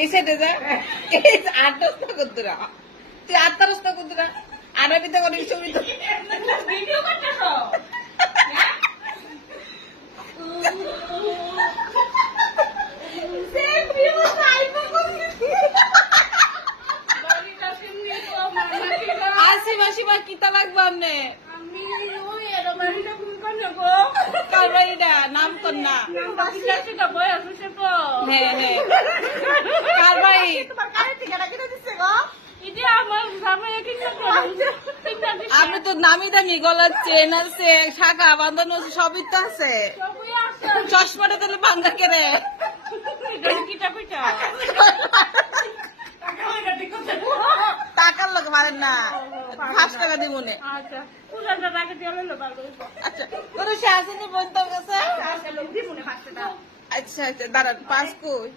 এই সাইডে যা আট দশটা করতুরা তুই আটটা দশটা করতুরা আরবিতে অনেক ছবি তো ভিডিও করতেছ আসি মাসি মা কিতা লাগবে আপনি আমি ওই এর বাড়িটা ফোন করে গো কারবারিটা নাম কর না বাসিলাছি তো বয় আছে তো হ্যাঁ হ্যাঁ কারবারি তোমার কাছে ঠিকানা কিনে দিছে গো ইদি আমার জামাই কিনে করে আপনি তো নামি দামি গলার চেন আছে শাখা বাঁধানো আছে সবই তো আছে সবই আছে চশমাটা তাহলে বান্ধা কেড়ে এটা কিটা পিটা টাকার লোক পারেন না 5 টাকা দিব নে আচ্ছা পুরাটা টাকা দিয়ে লইলো ভালো আচ্ছা কোনো সে আসেনি বোন তোর কাছে আচ্ছা লোক দিমুনে 5 টাকা আচ্ছা আচ্ছা দাঁড়ান 5 কই